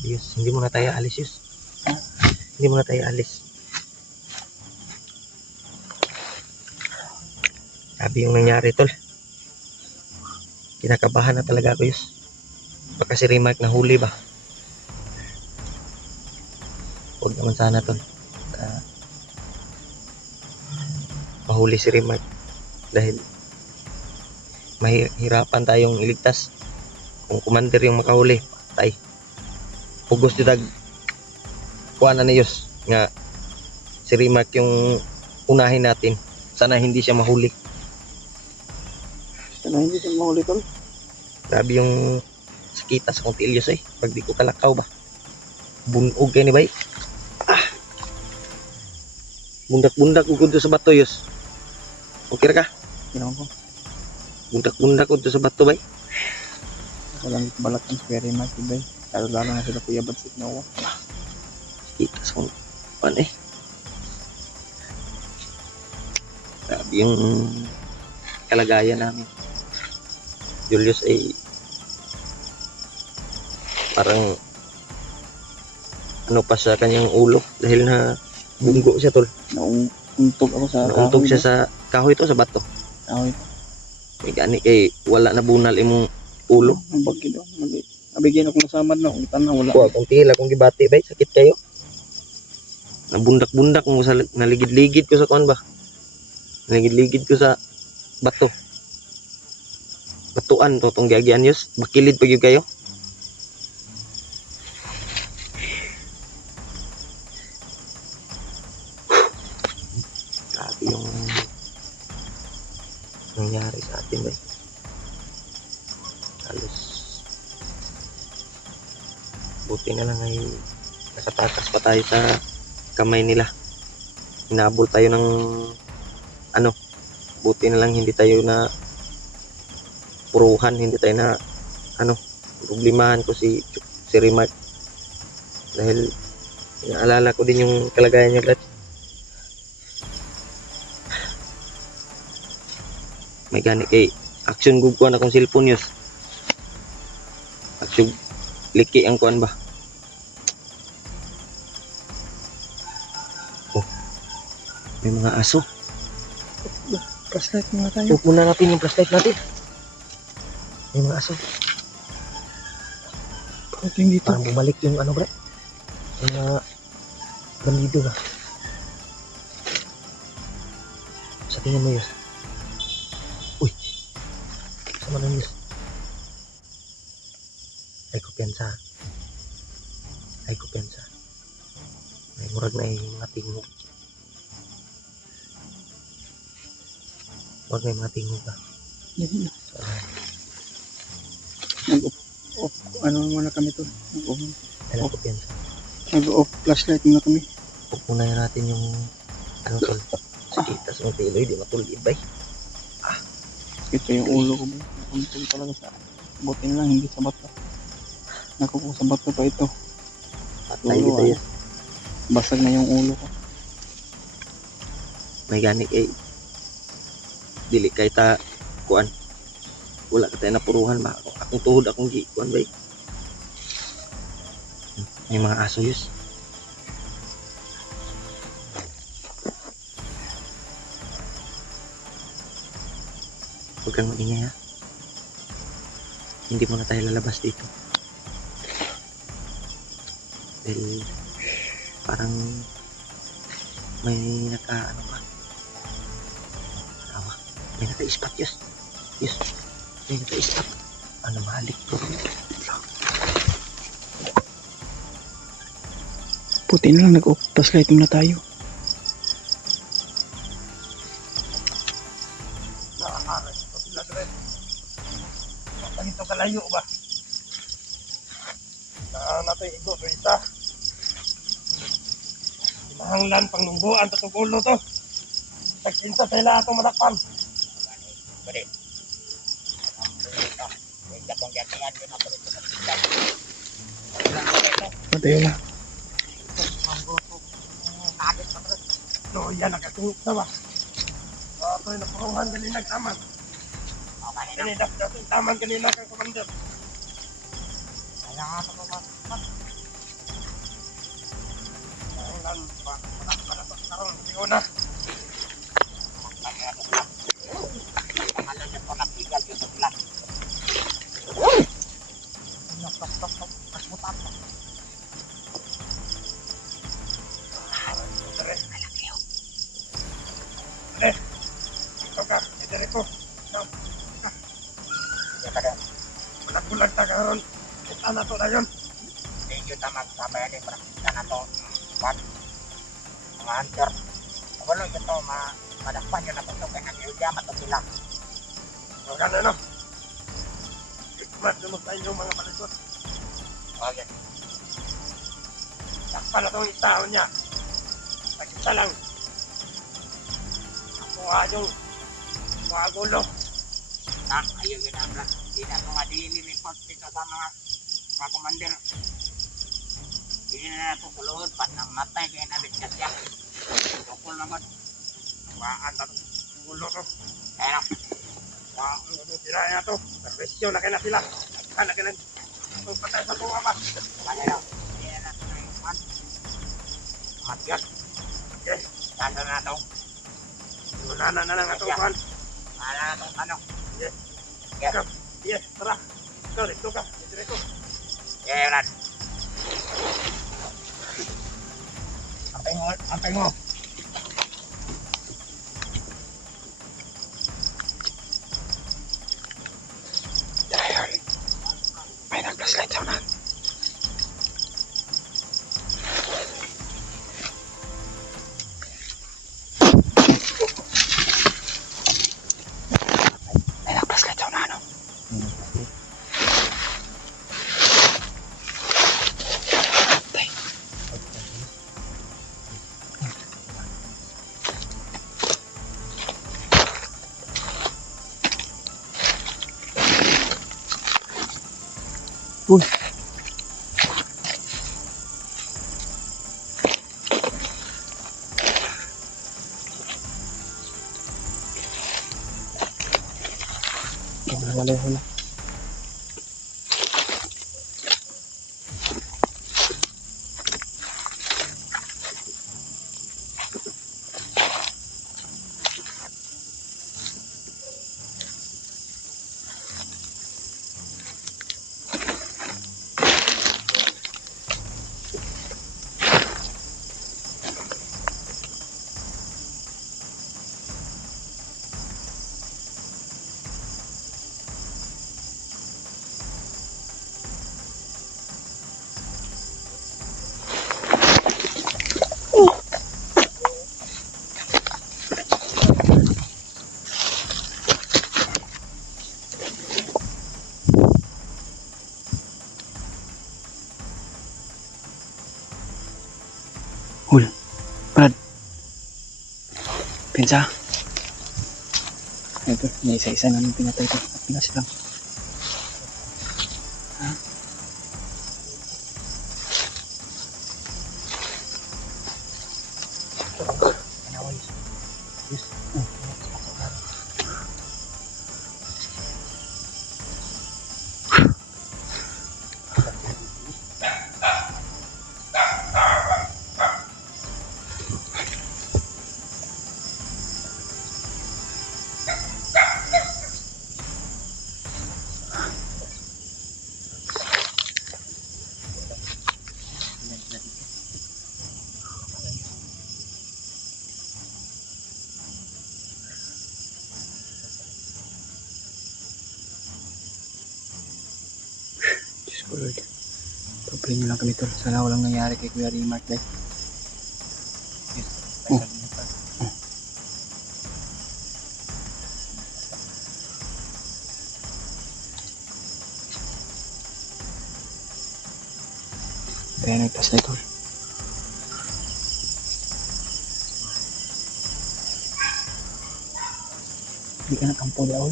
Yus, hindi muna tayo alis, Yus. Hindi muna tayo alis. Sabi yung nangyari, tol. Kinakabahan na talaga ako, Yus. Baka si Rimark nahuli ba? Huwag naman sana, tol. Mahuli si Rimark. Dahil mahirapan tayong iligtas. Kung commander yung makahuli, patay. Kung gusto tag kuha na ni Yus nga si Rimark yung unahin natin. Sana hindi siya mahuli. Sana hindi siya mahuli, tol. Grabe yung sakita sa kontilyos pag di ko kalakaw ba. Bunog kayo ni bay. Bundak-bundak ugod sa bato, Yus. Okay ra ka? Ginawa ko. Bundak-bundak ugod sa bato bay. Walang balak ang very much, bay. Lalo na sila Kuya Badsik na ako. Kita sa kung grabe yung kalagayan namin. Julius ay parang ano pa sa kanyang ulo dahil na bunggo siya, tol. Nauntog ako sa Nauntog siya sa kahoy to, sa bato. kahoy. May gani kay wala na bunal imong ulo. Ang bagay daw. Nabigyan akong nasamad na. Kung tanong wala. Kuha kung tila kung gibati bay, sakit kayo. Nabundak-bundak mo sa naligid-ligid ko sa kuan ba. Naligid-ligid ko sa bato. Batuan to tong giagian, Yus. Bakilid pag yun kayo. Grabe yung nangyari sa atin ba. Halos buti na lang ay nakatakas pa tayo sa kamay nila. Hinabol tayo ng ano, buti na lang hindi tayo na puruhan, hindi tayo na ano, problemahan ko si Rimark dahil naalala ko din yung kalagayan niya, Brad. May gani kay action guguan akong cellphone, Yus. Action liki ang kuan ba. Oh, may mga aso. Flashlight muna tayo. Huwag muna natin yung flashlight natin. May mga aso. Pagdating dito. Parang bumalik yung ano, Brad. Yung mga bandido ba. Sa tingin mo, Yus. Uy. Sama na, Yus. Ay kumpiyansa. Ay kumpiyansa. May murag na yung mga tingog. Huwag na yung mga tingog ba. Nag-off. Ano muna kami to? Ay kumpiyansa. Nag-off flashlight muna kami. Huwag muna natin yung ano tol. Sakita sa mga piloy. Di matulid ba. Ito yung ulo ko. Nakuntog talaga sa butin lang. Hindi sa bato. Nakukuha sa bato pa ito. Patay dito, Yus. Basag na yung ulo ko. May gani kay dili kay ta kuan. Wala ka tayo napuruhan ba. Akong tuhod akong gi kuan ba. May mga aso, Yus. Huwag kang maingay, ha. Hindi muna tayo lalabas dito. Dahil parang may naka ano ba. Awa. May naka-ispat, Yus. Yus. May naka-ispat. Ano mahalik to. Puti na lang. Nag-off flashlight muna tayo. Ganito kalayo ba? Natin igo to isa. Mahanglan pang nungguan to ulo to. Tagkinsa tela atong malakpan. Bari. Patayo na. So yan nakatungok na ba? Ito'y napuruhan galinag taman. Ini dapat taman kanina kang commander. Kaya nga ito Kan, para to karon sigo na. Ito ka, ito ko. Bulag ta karon. Kita na to dayon. Medyo tamang sabay ni praktika na to. What? Mga hunter. Wala yun to, madakpan yun na to. Kaya nag-iudya matutila. O gano'n no? Ikmat naman sa inyong mga palikot. Okay. Takpan na itong itaon niya. Pagkita lang. Ako nga yung mga gulo. Ayaw yun ang hindi na ito nga dinilipot dito sa mga commander. Hindi na ito kulod. Pat namatay kaya nabigkas yan. Tukol naman. Waan na itong gulo ko. Kaya na. Waan na itong tiraya to. Servisyo na kaya na sila. Nagkan na kaya na itong patay sa tuwa ba. Kaya na. Hindi na ito na yung man. Matyan. Okay. Kanda na ito. Lunanan na lang itong kuhan. Kala na itong ano. Yes, tara. Ikaw, dito ka. Dito. Kaya yun. Ampay mo. May nag-flashlight sa unahan. May nag-flashlight sa unahan. Uy. Wala. Hul, Brad. Pinsa. Ito, may isa-isa namin pinatay ito. At pinas lang. Ha? Diyos ko Lord. Pagpray nyo lang kami tol. Sana walang nangyari kay Kuya Remark guys. Kaya nagtas na ito. Hindi ka nakampo di awal.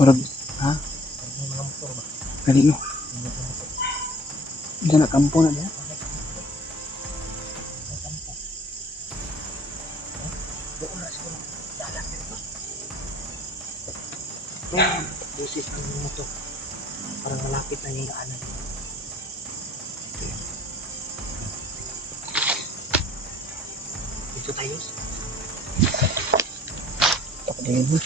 Marag, ha? Kali mo. Hindi nakampo na niya. Busis ng mo to. Parang malapit na yung daanan. Dito tayo. Papadilin mo.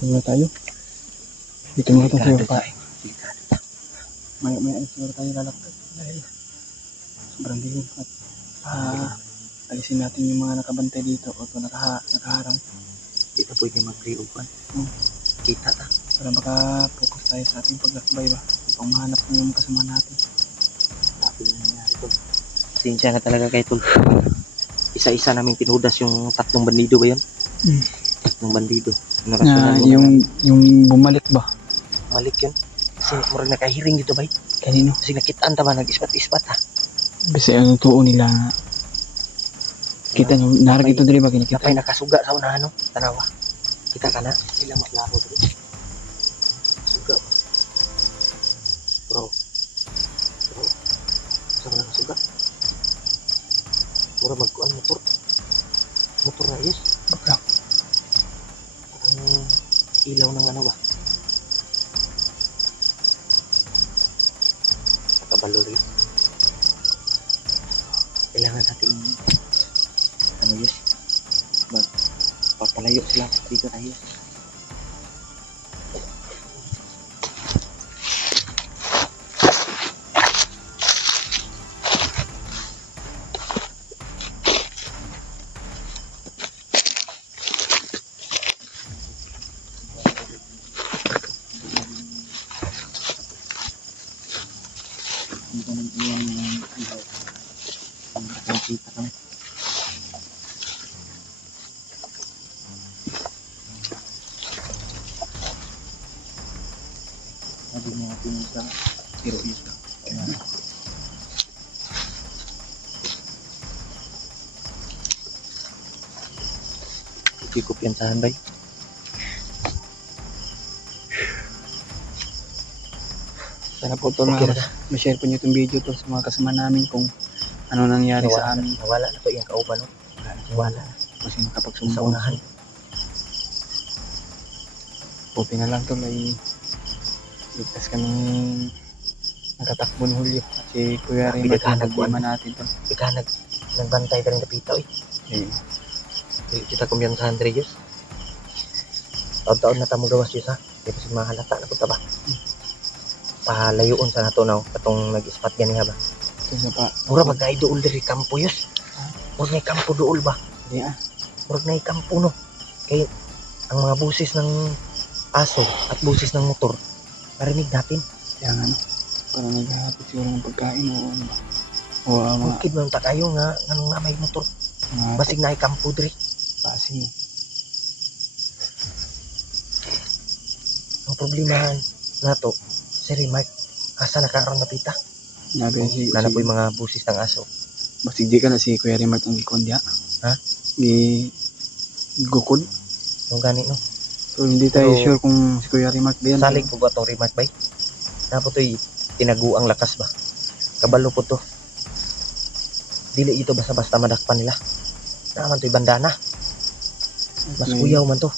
Muna tayo. Dito muna tayo pa. Maya siguro tayo lalakad dahil sobrang dilim at alisin natin yung mga nakabantay dito o ito nakaharang. Di ka pwede mag-reopen. Kita ta. Para maka-focus tayo sa ating paglakbay ba. Upang mahanap ng yung kasama natin. Lapin na nangyari tol. Pasensya na talaga kay tol. Isa-isa namin tinudas yung 3 bandido ba yun? 3 bandido. Na yung bumalik ba? Malik yun. Kasi murag nakahiring dito bay. Kanino? Kasi nakitaan ta ba nag-ispat-ispat ha. Kasi ang tuon nila kita nyo, narag ito dali ba kinikita? Napay nakasuga sa unahan no? Tanawa. Kita ka na. Sila maklaro dito. Suga ba? Bro. Saan na nakasuga? Mura magkuhan motor. Motor na yes. Baka. Ang ilaw ng ano ba? Nakabalo rin. Kailangan natin ano yun? Magpapalayo sila dito tayo. Dito nang iwan yung ilaw. Nakakita kami. Sabi niya natin sa tiro ito. Ayan. Hindi ko piyansahan bay. Sana po ito Okay na na. ma-share po nyo itong video to sa mga kasama namin kung ano nangyari sa amin. Nawala na to yung kauban no? Nawala na. Kasi Sa nakapagsumbong. unahan. Buti na lang to may ligtas kami nakatakbo ni Julio. Kasi Kuya Rin Bigyan ka problema natin to. Ika nagbantay ka rin kapitaw eh. Eh, Hindi kita kumpiyansahan rin Diyos. Taon-taon na tamo gawas Diyos ha. Hindi kasi mahalata na punta ba. Palayoon sa nato na katong nag-ispat gani ha ba. ito sa pa. Mura magkay dool diri kampo Diyos. Mura na kampo dool ba. Hindi Mura na kampo no. Kaya ang mga busis ng aso at busis ng motor marinig natin. Kaya nga no. Para naghahapit siguro ng pagkain o ano ba. O mga Bukid man ta kayo nga nganong na may motor. Basig na kampo diri. pasin. Ang problema nato si Rimark asa nakaroon na pita. Nabi si Nana po yung mga busis ng aso. Basig di ka na si Kuya Rimart ang gikon diya. Ha? Gukod. Nung gani no. So hindi tayo Pero- sure kung si Kuya Rimart ba yan. Salig po ba itong Rimark bay? Na po ito'y tinaguang lakas ba? Kabalo po to. Dili ito basta-basta madakpan nila. Naman to'y bandana. Mas May- kuyaw man to.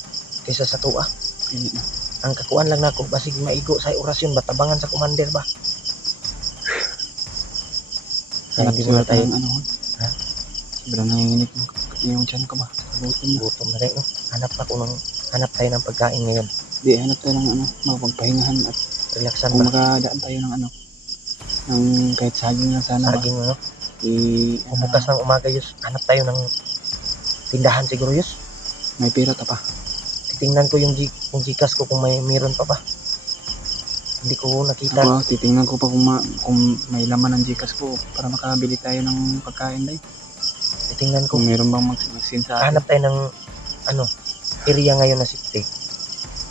Kaysa sa tuwa. Pili na. Ang kakuan lang nako basig maigo sa orasyon batabangan sa commander ba? Kaya Hanap hindi siguro muna tayo tayo ng ano hon. Ha? Sobrang nanginginig yung tiyan ko ba? Sa gutom na. gutom na rin no. Hanap tayo ng pagkain ngayon. Di, hanap tayo ng ano, mapagpahingahan at Relaxan kung ba? makadaan tayo ng ano, ng kahit saging lang sana ba. Saging no. Ano, Bukas ng umaga yus. Hanap tayo ng tindahan siguro yus. may pera ta pa. Titingnan ko yung kung Gcash ko kung mayroon pa ba. Hindi ko nakita. Ako, titingnan ko pa kung may laman ng Gcash ko para makabili tayo ng pagkain dahil. Titingnan ko. Kung meron bang magsin sa akin. Hanap tayo ng ano, area ngayon na safety.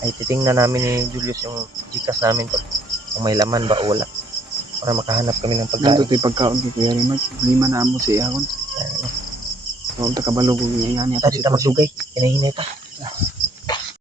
Ay titingnan namin ni Julius yung Gcash namin to. Kung may laman ba o wala. Para makahanap kami ng Nandito pagkain. tayo pagkaon kay Kuya Rimart. Lima na amo sa iyahon. Ano, So, ang takabalog kong iyan niya. tadi ta magdugay. Hinahinay ta.